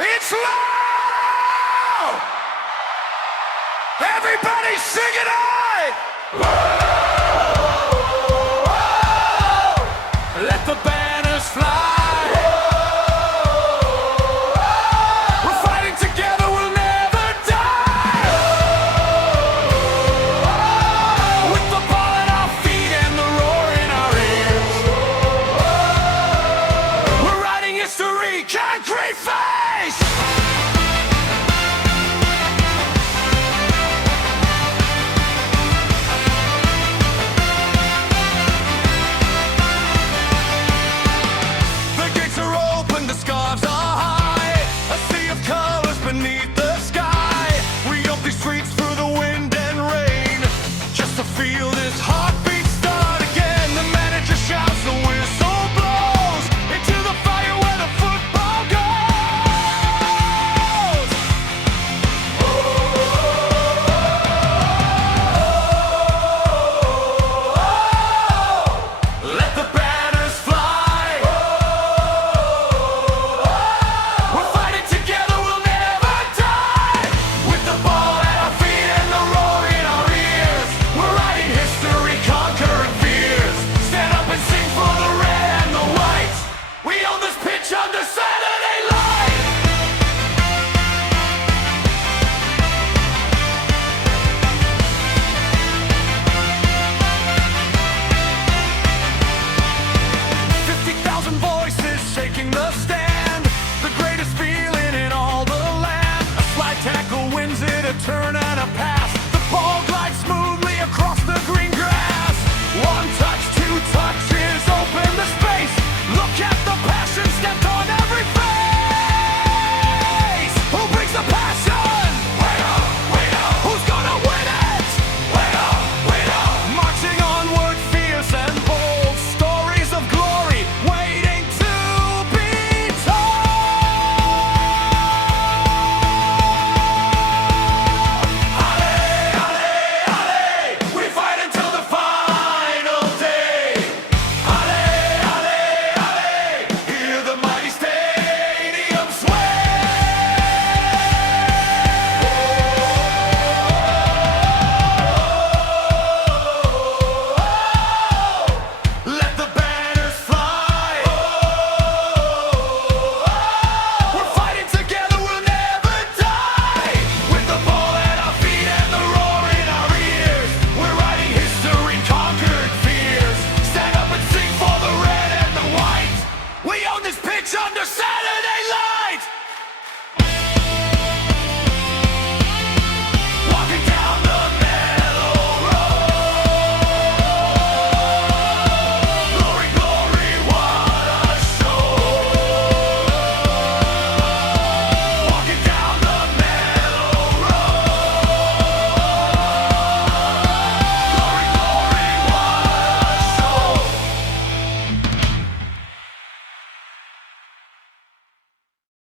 It's loud! Everybody sing it out! Let the banners fly! We're fighting together, we'll never die! With the ball at our feet and the roar in our ears, we're writing history, concrete face! The gates are open, the scarves are high, a sea of colors beneath the sky. We open these streets through the wind and rain, just to feel this heart.